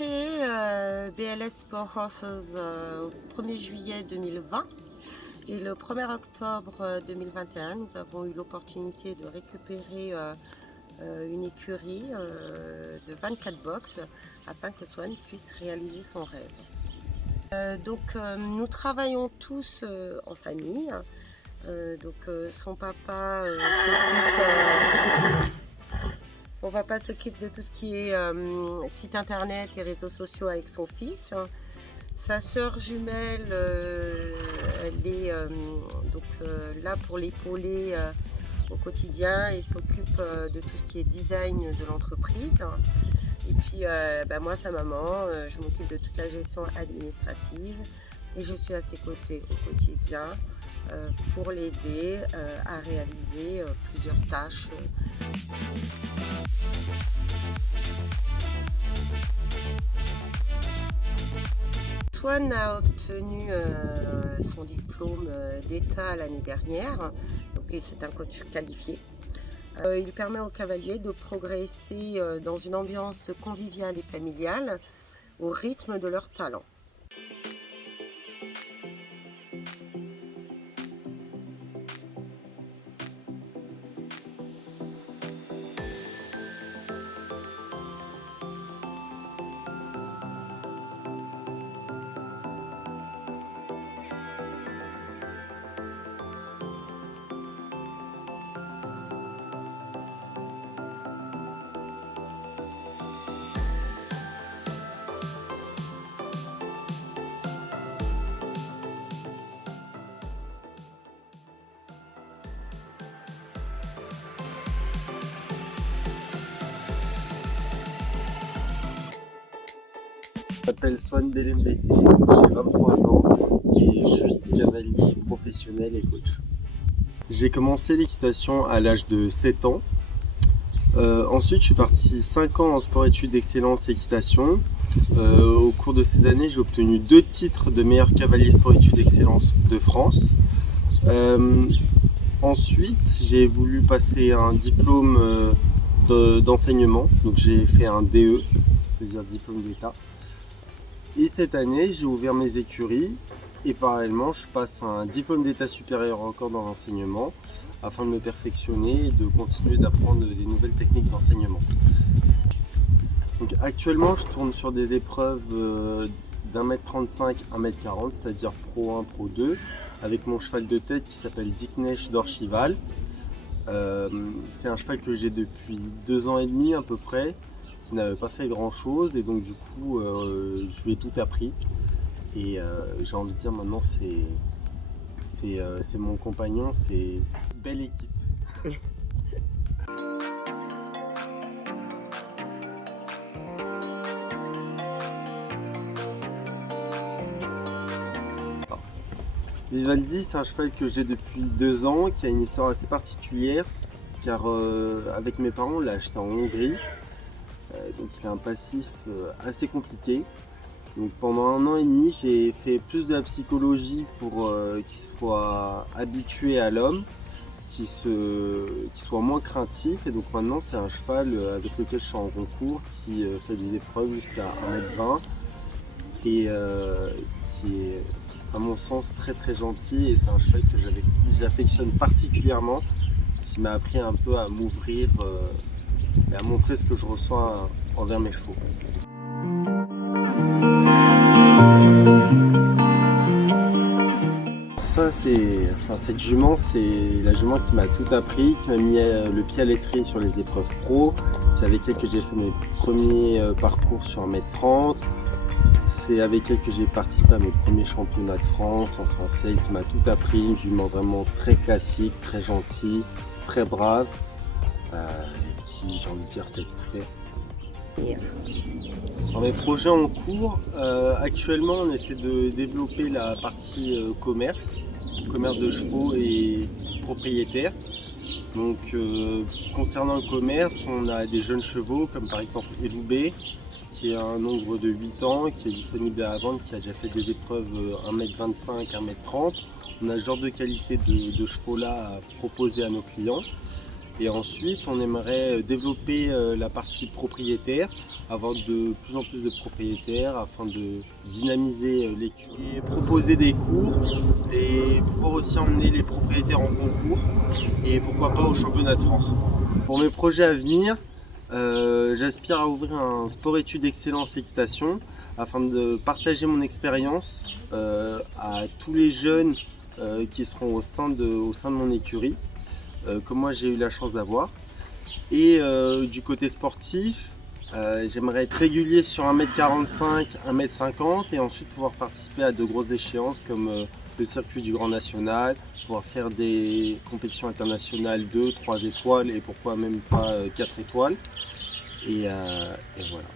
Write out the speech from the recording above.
créé BLS Sport Horses au 1er juillet 2020 et le 1er octobre 2021, nous avons eu l'opportunité de récupérer une écurie de 24 box afin que Swan puisse réaliser son rêve. Nous travaillons tous en famille. Son papa s'occupe de tout ce qui est site internet et réseaux sociaux avec son fils. Sa sœur jumelle, elle est là pour l'épauler au quotidien et s'occupe de tout ce qui est design de l'entreprise. Et puis moi, sa maman, je m'occupe de toute la gestion administrative et je suis à ses côtés au quotidien pour l'aider à réaliser plusieurs tâches. Swan a obtenu son diplôme d'État l'année dernière, et c'est un coach qualifié. Il permet aux cavaliers de progresser dans une ambiance conviviale et familiale au rythme de leur talent. Je m'appelle Swan Belembete, j'ai 23 ans et je suis cavalier professionnel et coach. J'ai commencé l'équitation à l'âge de 7 ans. Ensuite, je suis parti 5 ans en sport-études d'excellence équitation. Au cours de ces années, j'ai obtenu 2 titres de meilleur cavalier sport-études d'excellence de France. Ensuite, j'ai voulu passer un diplôme d'enseignement, donc j'ai fait un DE, c'est-à-dire diplôme d'État. Et cette année, j'ai ouvert mes écuries et parallèlement, je passe un diplôme d'état supérieur encore dans l'enseignement afin de me perfectionner et de continuer d'apprendre des nouvelles techniques d'enseignement. Donc actuellement, je tourne sur des épreuves d'1m35, 1m40, c'est-à-dire Pro 1, Pro 2, avec mon cheval de tête qui s'appelle Dicknesh d'Orchival. C'est un cheval que j'ai depuis 2 ans et demi à peu près, qui n'avait pas fait grand chose et donc du coup je lui ai tout appris et j'ai envie de dire maintenant c'est mon compagnon, c'est une belle équipe. Vivaldi, c'est un cheval que j'ai depuis 2 ans, qui a une histoire assez particulière car avec mes parents on l'a acheté en Hongrie. Donc il a un passif assez compliqué. Donc pendant 1 an et demi, j'ai fait plus de la psychologie pour qu'il soit habitué à l'homme, qu'il soit moins craintif. Et donc maintenant, c'est un cheval avec lequel je suis en concours, qui fait des épreuves jusqu'à 1m20 et qui est à mon sens très très gentil. Et c'est un cheval que j'affectionne particulièrement, qui m'a appris un peu à m'ouvrir et à montrer ce que je ressens envers mes chevaux. Ça, cette jument, c'est la jument qui m'a tout appris, qui m'a mis le pied à l'étrier sur les épreuves pro. C'est avec elle que j'ai fait mes premiers parcours sur 1m30. C'est avec elle que j'ai participé à mes premiers championnats de France. Enfin, c'est elle qui m'a tout appris, une jument vraiment très classique, très gentille, très brave. Qui, j'ai envie de dire, sait tout faire. Dans mes projets en cours, actuellement on essaie de développer la partie commerce de chevaux et propriétaires. Donc concernant le commerce, on a des jeunes chevaux comme par exemple Eloubé, qui est un nombre de 8 ans, qui est disponible à la vente, qui a déjà fait des épreuves 1m25, 1m30. On a ce genre de qualité de chevaux là à proposer à nos clients. Et ensuite, on aimerait développer la partie propriétaire, avoir de plus en plus de propriétaires afin de dynamiser l'écurie, et proposer des cours et pouvoir aussi emmener les propriétaires en concours et pourquoi pas au championnat de France. Pour mes projets à venir, j'aspire à ouvrir un sport-études excellence équitation afin de partager mon expérience à tous les jeunes qui seront au sein de mon écurie, que moi j'ai eu la chance d'avoir. Et du côté sportif, j'aimerais être régulier sur 1m45, 1m50 et ensuite pouvoir participer à de grosses échéances comme le circuit du Grand National, pouvoir faire des compétitions internationales 2, 3 étoiles et pourquoi même pas 4 étoiles. Et voilà.